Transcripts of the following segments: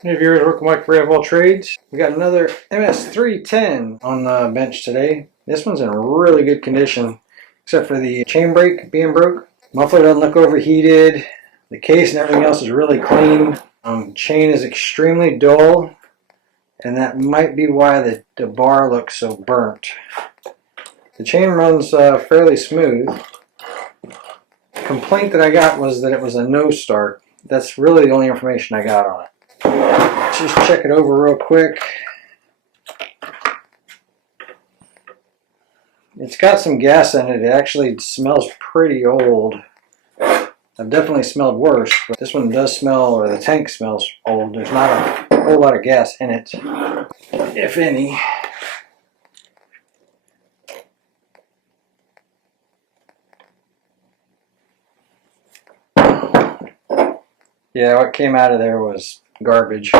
Hey viewers, welcome back to Ray of All Trades. We got another MS310 on the bench today. This one's in really good condition, except for the chain brake being broke. Muffler doesn't look overheated. The case and everything else is really clean. Chain is extremely dull, and that might be why the bar looks so burnt. The chain runs fairly smooth. The complaint that I got was that it was a no start. That's really the only information I got on it. Let's just check it over real quick. It's got some gas in it. It actually smells pretty old. I've definitely smelled worse, but this one does smell, or the tank smells old. There's not a whole lot of gas in it, if any. Yeah, what came out of there was garbage.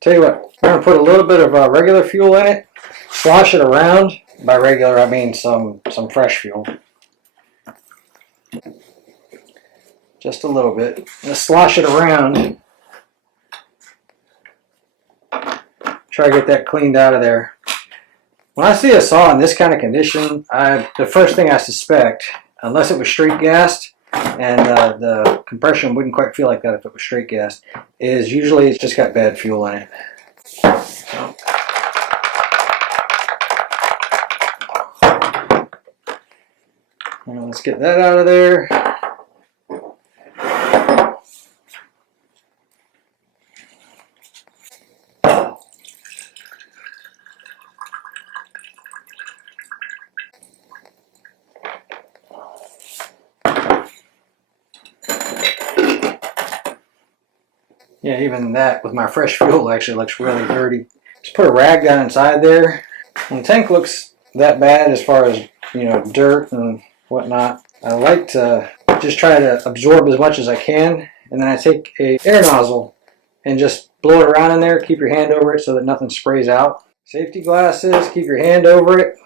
Tell you what, I'm going to put a little bit of regular fuel in it, slosh it around. By regular, I mean some fresh fuel. Just a little bit. Just slosh it around. Try to get that cleaned out of there. When I see a saw in this kind of condition, the first thing I suspect, unless it was straight gassed, and the compression wouldn't quite feel like that if it was straight gassed, is usually it's just got bad fuel in it. Let's get that out of there. Yeah, even that with my fresh fuel actually looks really dirty. Just put a rag down inside there. And the tank looks that bad as far as, you know, dirt and whatnot. I like to just try to absorb as much as I can, and then I take a air nozzle and just blow it around in there. Keep your hand over it so that nothing sprays out. Safety glasses, keep your hand over it.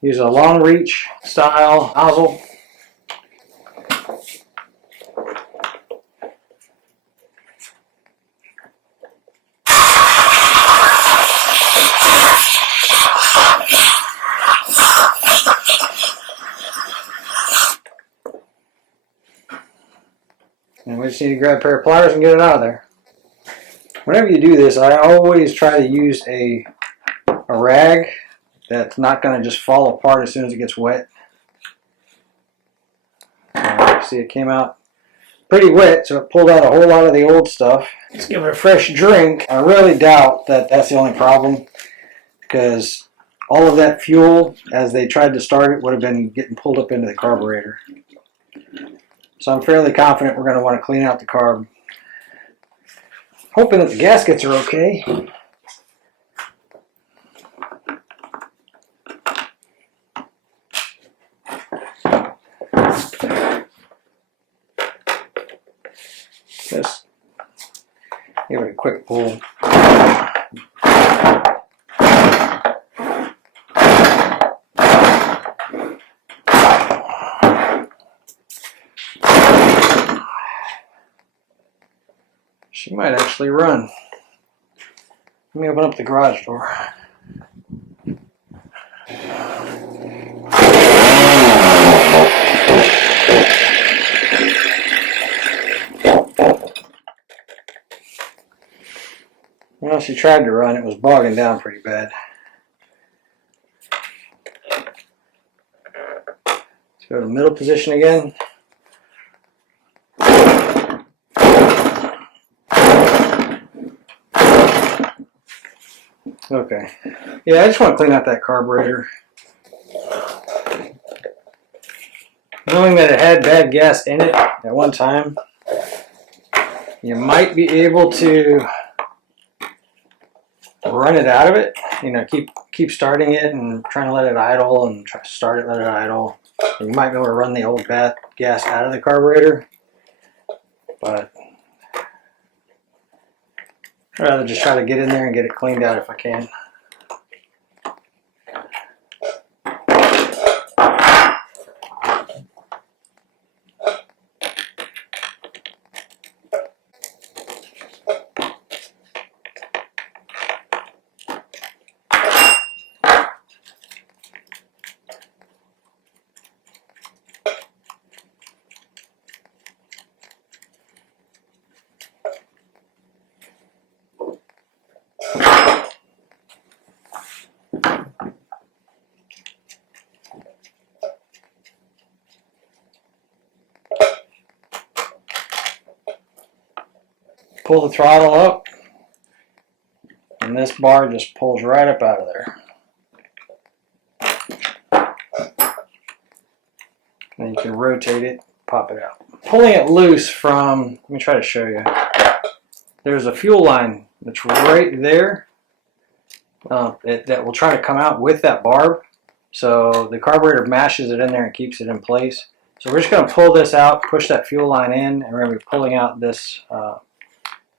Use a long reach style nozzle. And we just need to grab a pair of pliers and get it out of there. Whenever you do this, I always try to use a rag that's not going to just fall apart as soon as it gets wet. See, it came out pretty wet, so it pulled out a whole lot of the old stuff. Let's give it a fresh drink. I really doubt that that's the only problem, because all of that fuel, as they tried to start it, would have been getting pulled up into the carburetor. So I'm fairly confident we're going to want to clean out the carb. Hoping that the gaskets are okay. Just give it a quick pull. She might actually run. Let me open up the garage door. Well, she tried to run. It was bogging down pretty bad. Let's go to the middle position again. Okay. Yeah, I just want to clean out that carburetor. Knowing that it had bad gas in it at one time, you might be able to run it out of it. You know, keep starting it and trying to let it idle, and try to start it, let it idle. You might be able to run the old bad gas out of the carburetor, but I'd rather just try to get in there and get it cleaned out if I can. pull the throttle up, and this bar just pulls right up out of there. And you can rotate it, pop it out. Pulling it loose from, let me try to show you. There's a fuel line that's right there that will try to come out with that barb. So the carburetor mashes it in there and keeps it in place. So we're just going to pull this out, push that fuel line in, and we're going to be pulling out this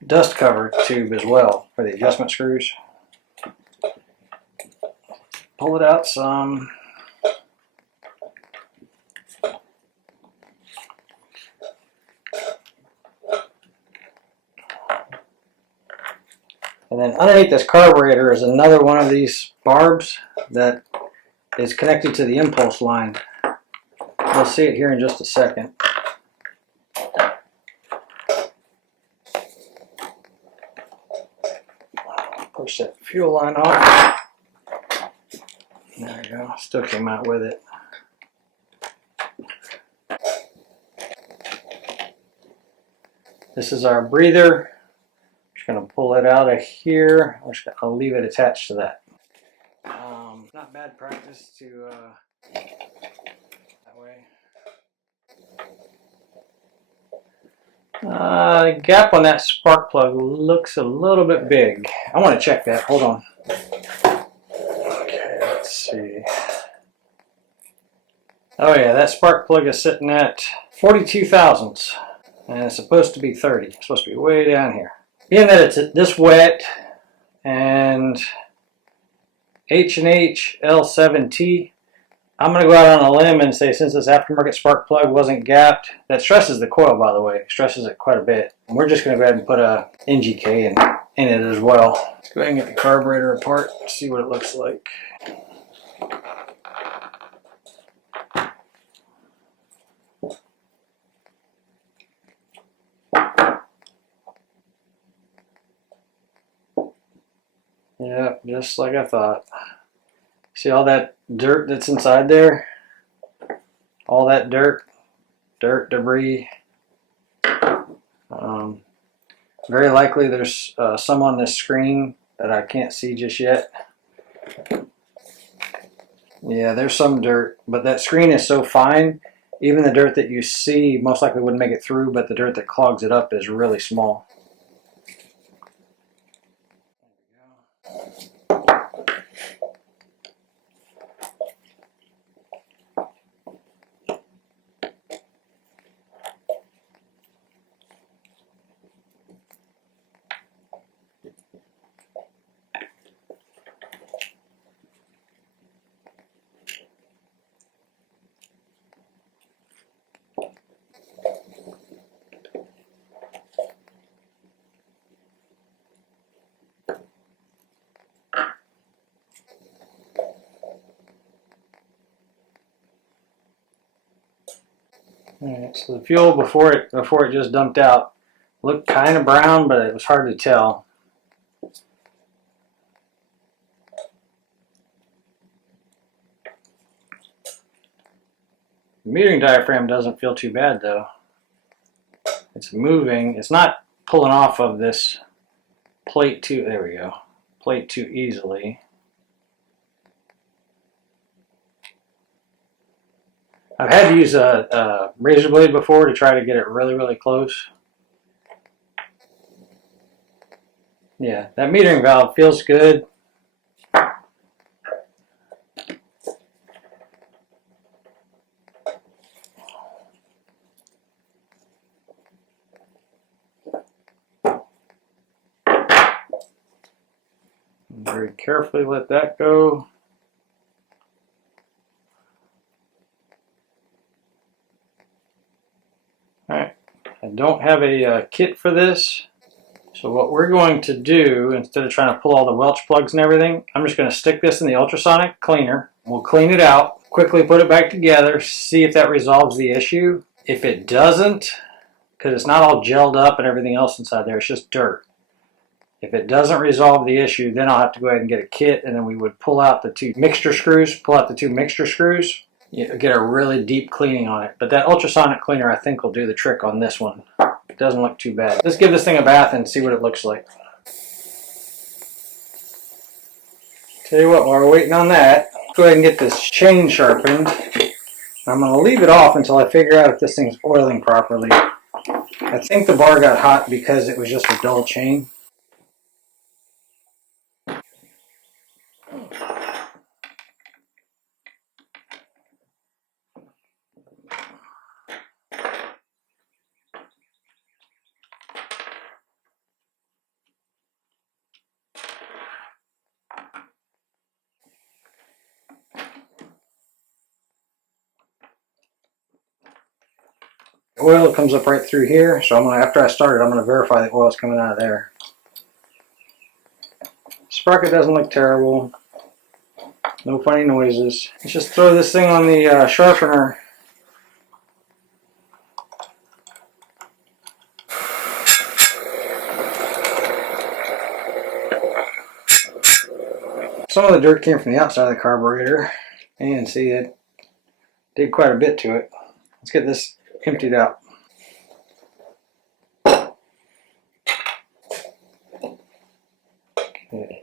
dust cover tube as well for the adjustment screws. Pull it out some. And then underneath this carburetor is another one of these barbs that is connected to the impulse line. We'll see it here in just a second. Push that fuel line off. There we go. Still came out with it. This is our breather. Just going to pull it out of here. I'll leave it attached to that. Not bad practice to that way. The gap on that spark plug looks a little bit big. I want to check that. Hold on. Okay, let's see. Oh yeah, that spark plug is sitting at 42 thousandths, and it's supposed to be 30. It's supposed to be way down here. Being that it's this wet and H&H L7T, I'm going to go out on a limb and say, since this aftermarket spark plug wasn't gapped, that stresses the coil, by the way. It stresses it quite a bit. And we're just going to go ahead and put a NGK in it as well. Let's go ahead and get the carburetor apart and see what it looks like. Yep, just like I thought. See all that dirt that's inside there? All that dirt, debris. Very likely there's some on this screen that I can't see just yet. Yeah, there's some dirt, but that screen is so fine, even the dirt that you see most likely wouldn't make it through, but the dirt that clogs it up is really small. Alright, so the fuel before it just dumped out looked kind of brown, but it was hard to tell. The metering diaphragm doesn't feel too bad though. It's moving. It's not pulling off of this plate too. There we go. Plate too easily. I've had to use a razor blade before to try to get it really, really close. Yeah, that metering valve feels good. Very carefully let that go. Alright, I don't have a kit for this, so what we're going to do, instead of trying to pull all the Welch plugs and everything, I'm just going to stick this in the ultrasonic cleaner. We'll clean it out, quickly put it back together, see if that resolves the issue. If it doesn't, because it's not all gelled up and everything else inside there, it's just dirt. If it doesn't resolve the issue, then I'll have to go ahead and get a kit, and then we would pull out the two mixture screws, get a really deep cleaning on it. But that ultrasonic cleaner, I think, will do the trick on this one. It doesn't look too bad. Let's give this thing a bath and see what it looks like. Tell you what, while we're waiting on that, let's go ahead and get this chain sharpened. I'm going to leave it off until I figure out if this thing's oiling properly. I think the bar got hot because it was just a dull chain. The oil comes up right through here, so after I start it, I'm going to verify the oil is coming out of there. Sprocket doesn't look terrible. No funny noises. Let's just throw this thing on the sharpener. Some of the dirt came from the outside of the carburetor, and see, it did quite a bit to it. Let's get this emptied out. Okay.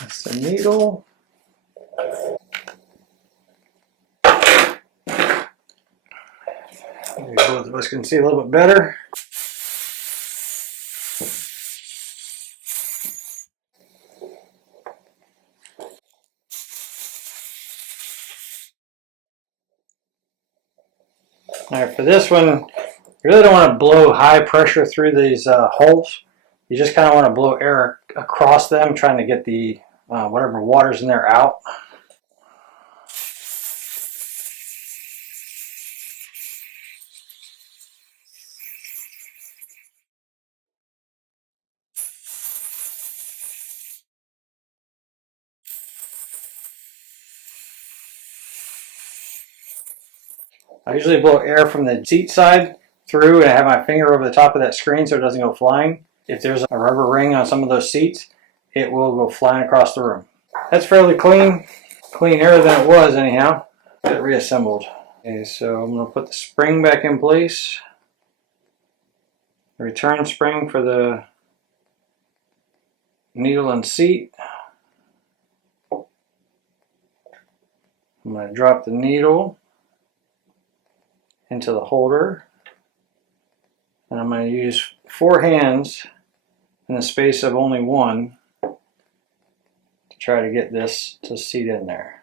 That's the needle. Maybe both of us can see a little bit better. Alright, for this one, you really don't want to blow high pressure through these holes. You just kind of want to blow air across them, trying to get the whatever water's in there out. I usually blow air from the seat side through and I have my finger over the top of that screen so it doesn't go flying. If there's a rubber ring on some of those seats, it will go flying across the room. That's fairly clean. Cleaner than it was anyhow. Get it reassembled. Okay, so I'm going to put the spring back in place. The return spring for the needle and seat. I'm going to drop the needle into the holder, and I'm going to use 4 hands in the space of only 1 to try to get this to seat in there.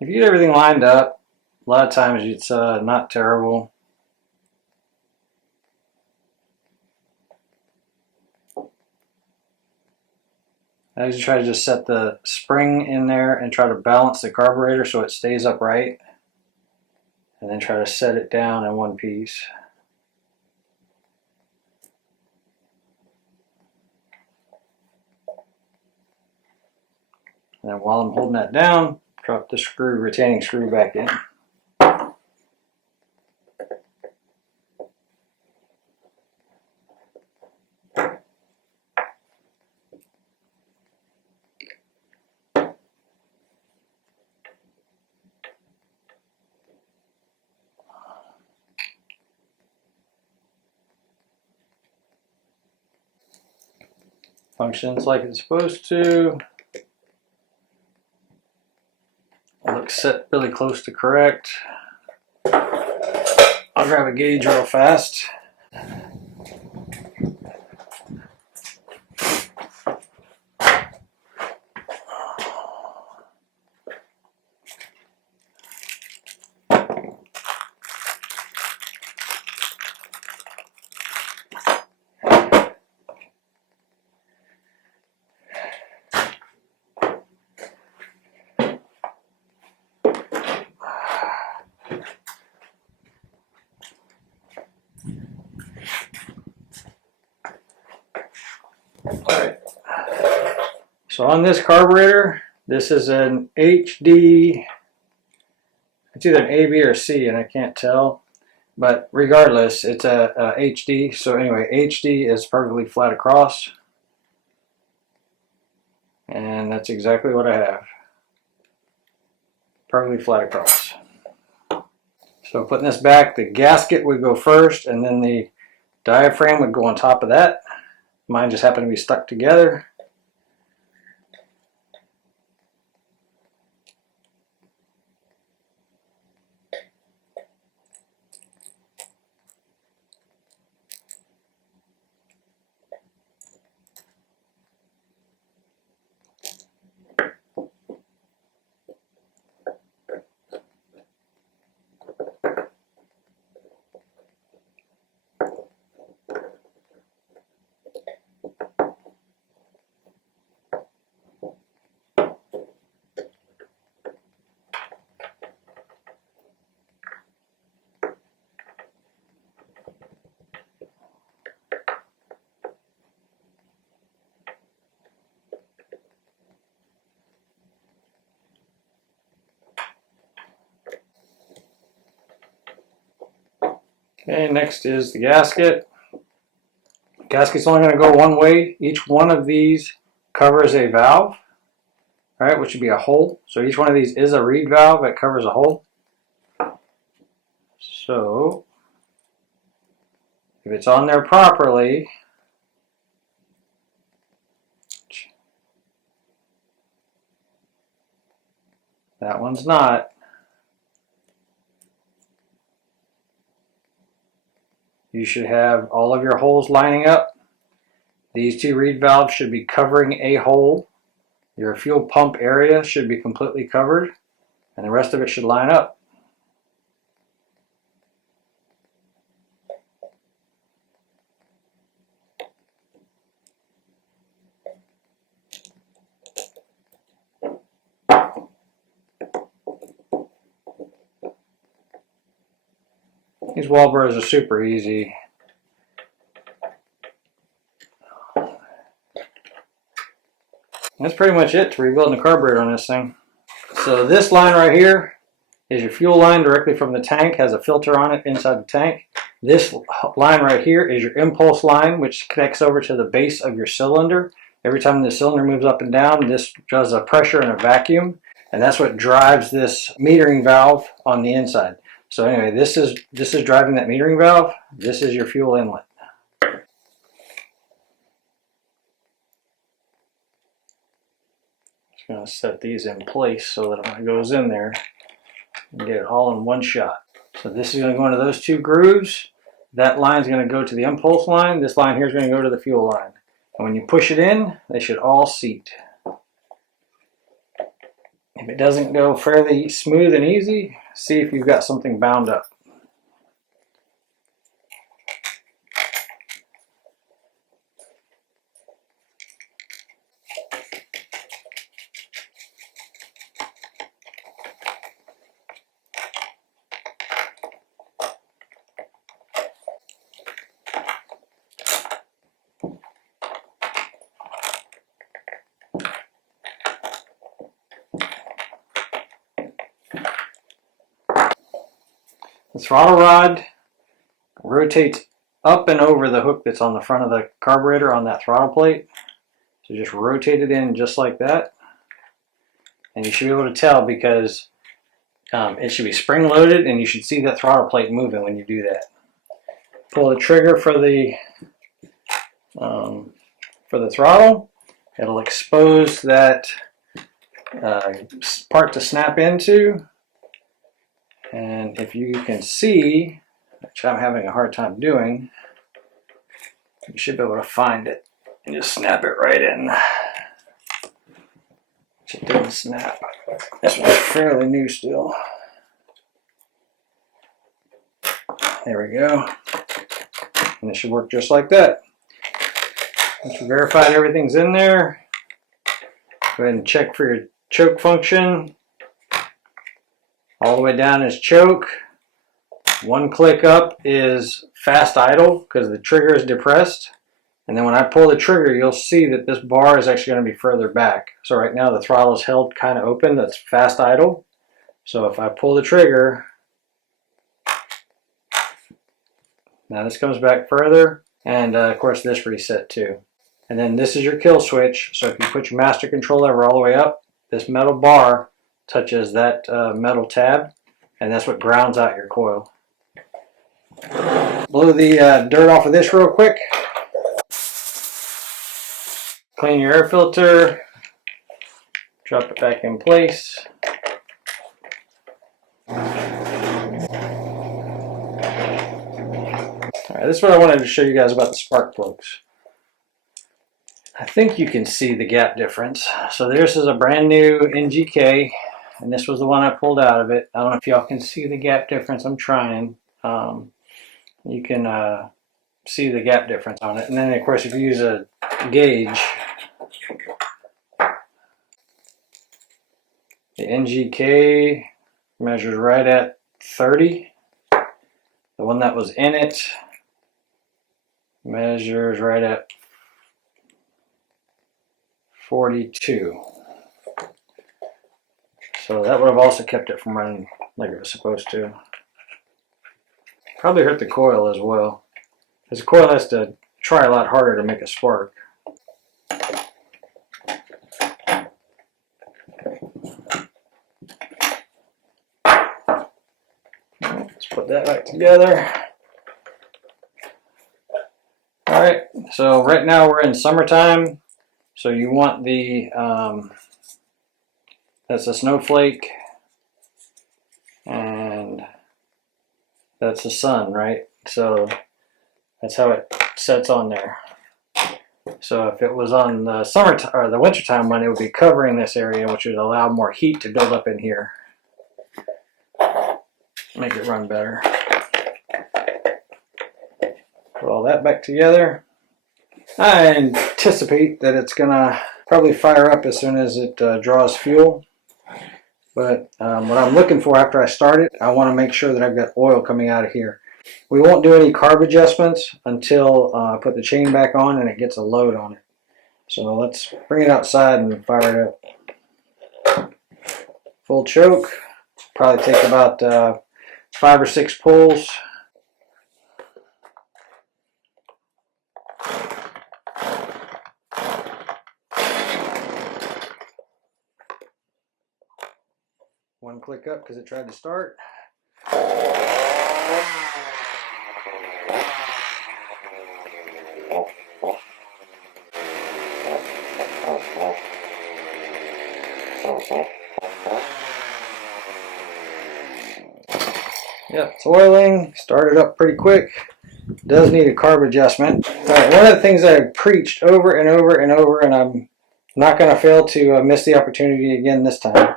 If you get everything lined up, a lot of times it's not terrible. I usually try to just set the spring in there and try to balance the carburetor so it stays upright, and then try to set it down in one piece. And then while I'm holding that down, drop the retaining screw back in. Functions like it's supposed to. Looks set really close to correct. I'll grab a gauge real fast. Alright. So on this carburetor, this is an HD, it's either an A, B, or C, and I can't tell. But regardless, it's a HD. So anyway, HD is perfectly flat across. And that's exactly what I have. Perfectly flat across. So putting this back, the gasket would go first, and then the diaphragm would go on top of that. Mine just happened to be stuck together. Okay, next is the gasket. Gasket's only going to go one way. Each one of these covers a valve, right, which would be a hole. So each one of these is a reed valve that covers a hole. So if it's on there properly, that one's not. You should have all of your holes lining up. These two reed valves should be covering a hole. Your fuel pump area should be completely covered, and the rest of it should line up. These wall burrs are super easy. That's pretty much it to rebuilding the carburetor on this thing. So this line right here is your fuel line directly from the tank, has a filter on it inside the tank. This line right here is your impulse line, which connects over to the base of your cylinder. Every time the cylinder moves up and down, this does a pressure and a vacuum, and that's what drives this metering valve on the inside. So anyway, this is driving that metering valve. This is your fuel inlet. Just going to set these in place so that when it goes in there, you can get it all in one shot. So this is going to go into those two grooves. That line is going to go to the impulse line. This line here is going to go to the fuel line. And when you push it in, they should all seat. If it doesn't go fairly smooth and easy, see if you've got something bound up. The throttle rod rotates up and over the hook that's on the front of the carburetor on that throttle plate. So just rotate it in just like that. And you should be able to tell because it should be spring loaded, and you should see that throttle plate moving when you do that. Pull the trigger for the throttle. It'll expose that part to snap into. And if you can see, which I'm having a hard time doing, you should be able to find it and just snap it right in. It didn't snap. This one's fairly new still. There we go. And it should work just like that. Once you verified everything's in there, go ahead and check for your choke function. All the way down is choke. One click up is fast idle because the trigger is depressed. And then when I pull the trigger, you'll see that this bar is actually going to be further back. So right now the throttle is held kind of open, that's fast idle. So if I pull the trigger, now this comes back further, and of course this reset too. And then this is your kill switch. So if you put your master control lever all the way up, this metal bar touches that metal tab, and that's what grounds out your coil. Blow the dirt off of this real quick. Clean your air filter. Drop it back in place. Alright, this is what I wanted to show you guys about the spark plugs. I think you can see the gap difference. So this is a brand new NGK, and this was the one I pulled out of it. I don't know if y'all can see the gap difference. I'm trying. You can see the gap difference on it. And then of course if you use a gauge, the NGK measures right at 30. The one that was in it measures right at 42. So that would have also kept it from running like it was supposed to. Probably hurt the coil as well, because the coil has to try a lot harder to make a spark. Let's put that back together. Alright, so right now we're in summertime, so you want the, that's a snowflake, and that's the sun, right? So that's how it sets on there. So if it was on the summertime or the wintertime one, it would be covering this area, which would allow more heat to build up in here. Make it run better. Put all that back together. I anticipate that it's gonna probably fire up as soon as it draws fuel. But what I'm looking for after I start it, I want to make sure that I've got oil coming out of here. We won't do any carb adjustments until I put the chain back on and it gets a load on it. So let's bring it outside and fire it up. Full choke. Probably take about 5 or 6 pulls. One click up because it tried to start. Yep, it's oiling. Started up pretty quick. Does need a carb adjustment. Alright, one of the things I've preached over and over and over, and I'm not going to fail to miss the opportunity again this time.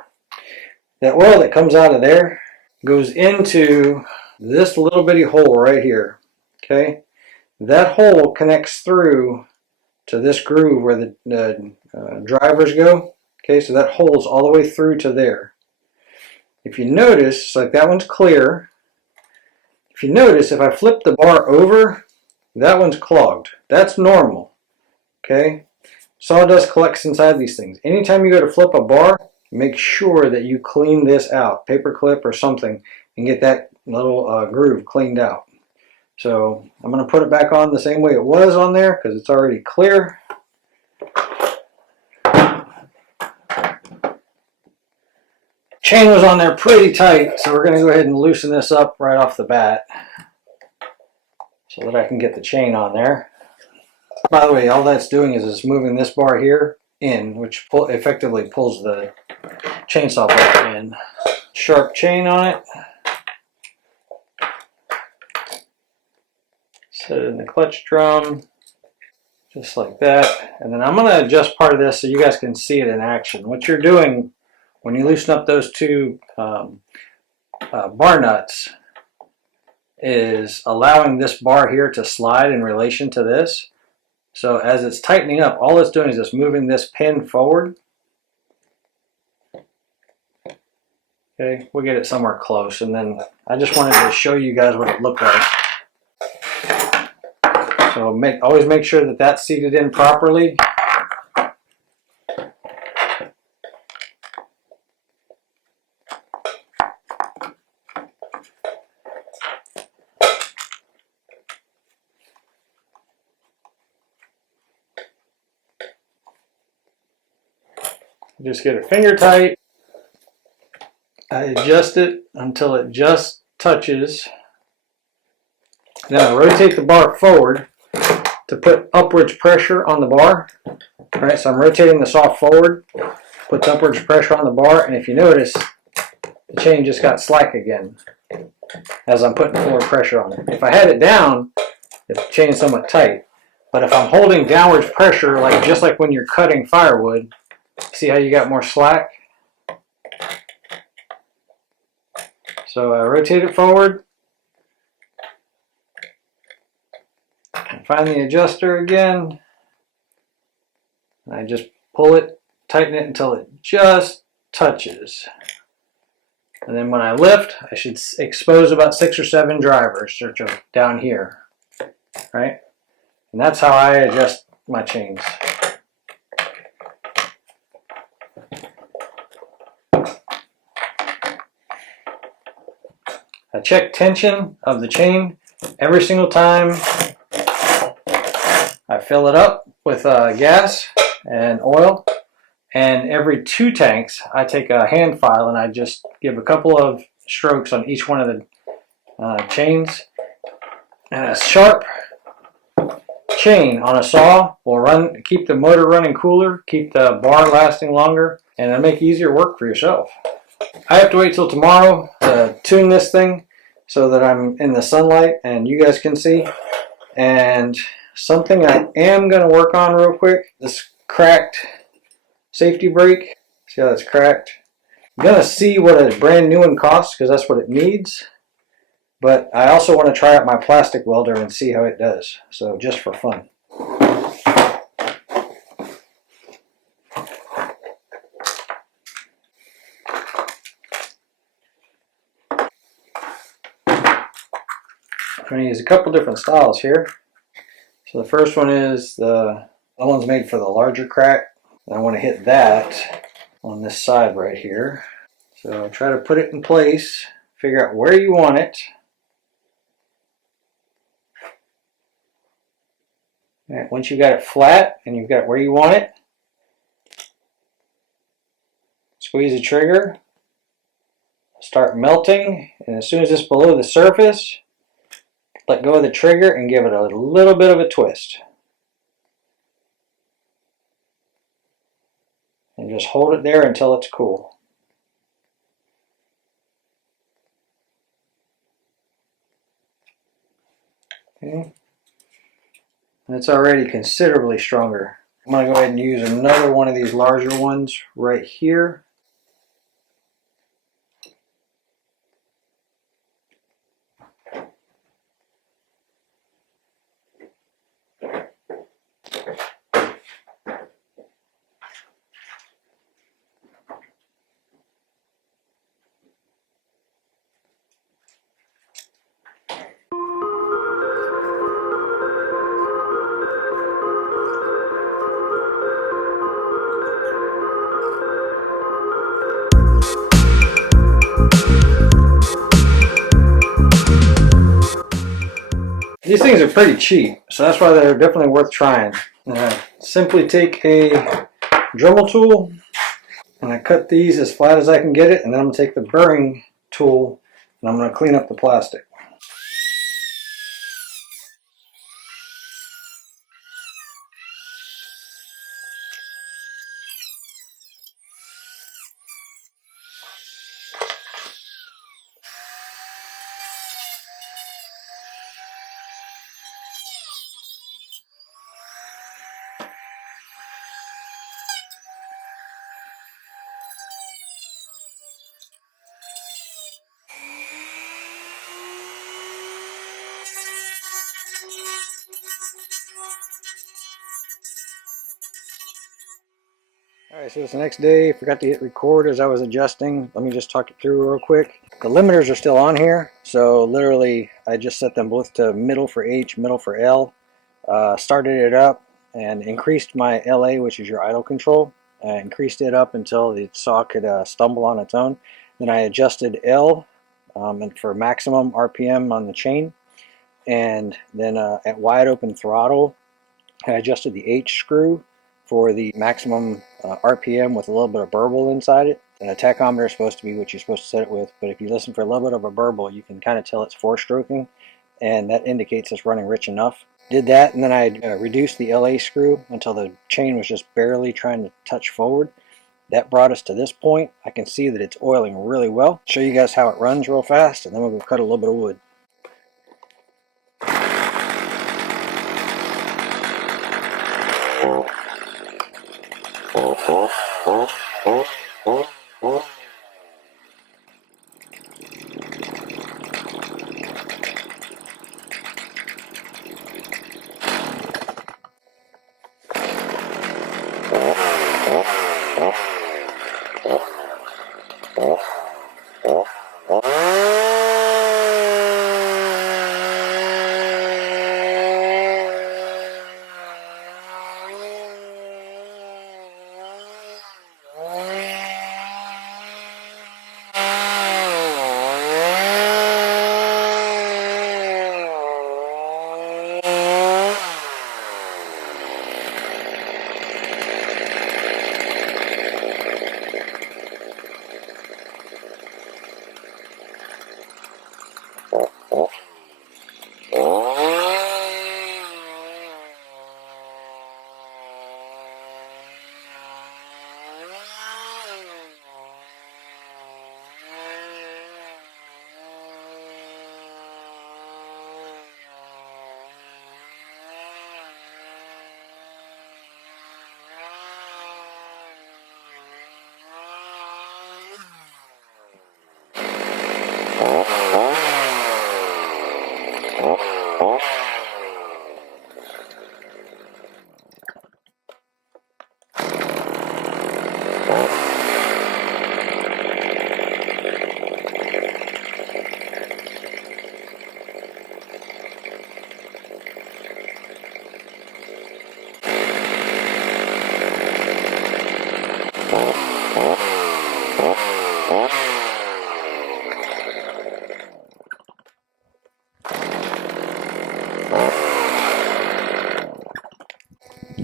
That oil that comes out of there goes into this little bitty hole right here. Okay, that hole connects through to this groove where the drivers go. Okay, so that hole's all the way through to there. If you notice, like that one's clear. If you notice, if I flip the bar over, that one's clogged. That's normal. Okay, sawdust collects inside these things. Anytime you go to flip a bar, make sure that you clean this out, paper clip or something, and get that little groove cleaned out. So I'm going to put it back on the same way it was on there because it's already clear. Chain was on there pretty tight, so we're going to go ahead and loosen this up right off the bat so that I can get the chain on there. By the way, all that's doing is it's moving this bar here in, which effectively pulls the chainsaw back in. Sharp chain on it. Set it in the clutch drum, just like that. And then I'm going to adjust part of this so you guys can see it in action. What you're doing when you loosen up those two bar nuts is allowing this bar here to slide in relation to this. So as it's tightening up, all it's doing is just moving this pin forward. Okay, we'll get it somewhere close, and then I just wanted to show you guys what it looked like. So So always make sure that that's seated in properly. Just get it finger tight. I adjust it until it just touches. Then I rotate the bar forward to put upwards pressure on the bar. All right, so I'm rotating the saw forward, puts upwards pressure on the bar, and if you notice, the chain just got slack again as I'm putting forward pressure on it. If I had it down, the chain's somewhat tight. But if I'm holding downwards pressure, like just like when you're cutting firewood, see how you got more slack? So I rotate it forward. And find the adjuster again. I just pull it, tighten it until it just touches. And then when I lift, I should expose about 6 or 7 drivers down here, right? And that's how I adjust my chains. I check tension of the chain every single time I fill it up with gas and oil. And every 2 tanks, I take a hand file and I just give a couple of strokes on each one of the chains. And a sharp chain on a saw will keep the motor running cooler, keep the bar lasting longer, and it'll make easier work for yourself. I have to wait till tomorrow to tune this thing so that I'm in the sunlight and you guys can see. And something I am going to work on real quick, this cracked safety brake. See how that's cracked? I'm going to see what a brand new one costs because that's what it needs. But I also want to try out my plastic welder and see how it does. So just for fun. I'm going to use a couple different styles here. So the first one is that one's made for the larger crack. And I want to hit that on this side right here. So try to put it in place, figure out where you want it. Right, once you got it flat and you've got where you want it, squeeze the trigger, start melting, and as soon as it's below the surface, let go of the trigger and give it a little bit of a twist. And just hold it there until it's cool. Okay. And it's already considerably stronger. I'm going to go ahead and use another one of these larger ones right here. These things are pretty cheap, so that's why they're definitely worth trying. Simply take a Dremel tool and I cut these as flat as I can get it, and then I'm going to take the burring tool and I'm going to clean up the plastic. Alright, so it's the next day. Forgot to hit record as I was adjusting. Let me just talk it through real quick. The limiters are still on here, so literally I just set them both to middle for H, middle for L. Started it up and increased my LA, which is your idle control. Increased it up until the saw could stumble on its own. Then I adjusted L and for maximum RPM on the chain. And then at wide open throttle, I adjusted the H screw for the maximum RPM with a little bit of burble inside it. And a tachometer is supposed to be what you're supposed to set it with, but if you listen for a little bit of a burble, you can kind of tell it's four-stroking, and that indicates it's running rich enough. Did that, and then I reduced the LA screw until the chain was just barely trying to touch forward. That brought us to this point. I can see that it's oiling really well. Show you guys how it runs real fast, and then we'll go cut a little bit of wood.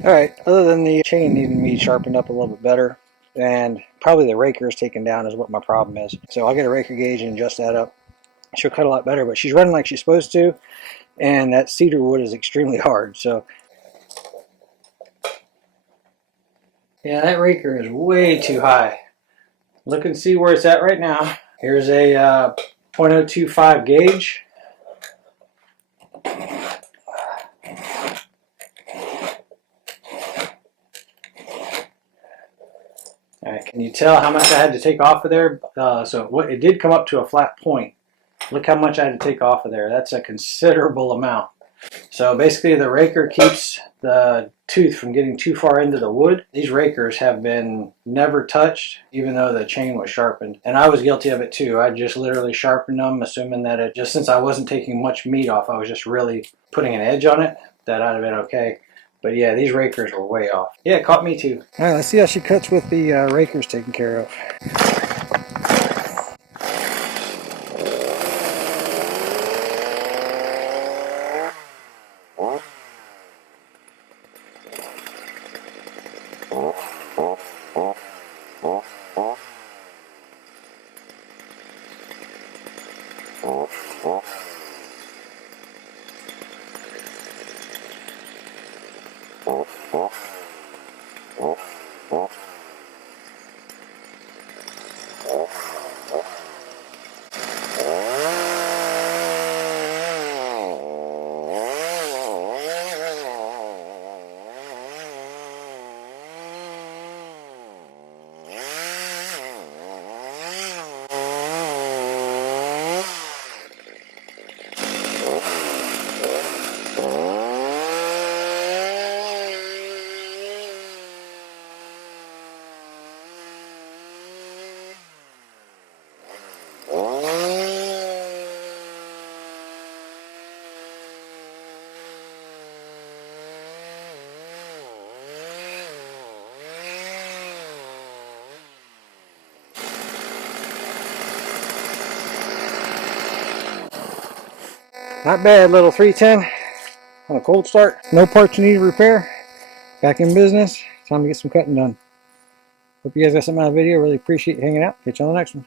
Alright, other than the chain needing to be sharpened up a little bit better, and probably the raker is taken down is what my problem is. So I'll get a raker gauge and adjust that up. She'll cut a lot better, but she's running like she's supposed to, and that cedar wood is extremely hard. So yeah, that raker is way too high. Look and see where it's at right now. Here's a 0.025 gauge. Can you tell how much I had to take off of there? It did come up to a flat point. Look how much I had to take off of there. That's a considerable amount. So basically the raker keeps the tooth from getting too far into the wood. These rakers have been never touched, even though the chain was sharpened. And I was guilty of it too. I just literally sharpened them, assuming that since I wasn't taking much meat off, I was just really putting an edge on it, that I'd have been okay. But yeah, these rakers were way off. Yeah, it caught me too. All right, let's see how she cuts with the rakers taken care of. Not bad, little 310 on a cold start. No parts you need to repair. Back in business. Time to get some cutting done. Hope you guys got something out of the video. Really appreciate you hanging out. Catch you on the next one.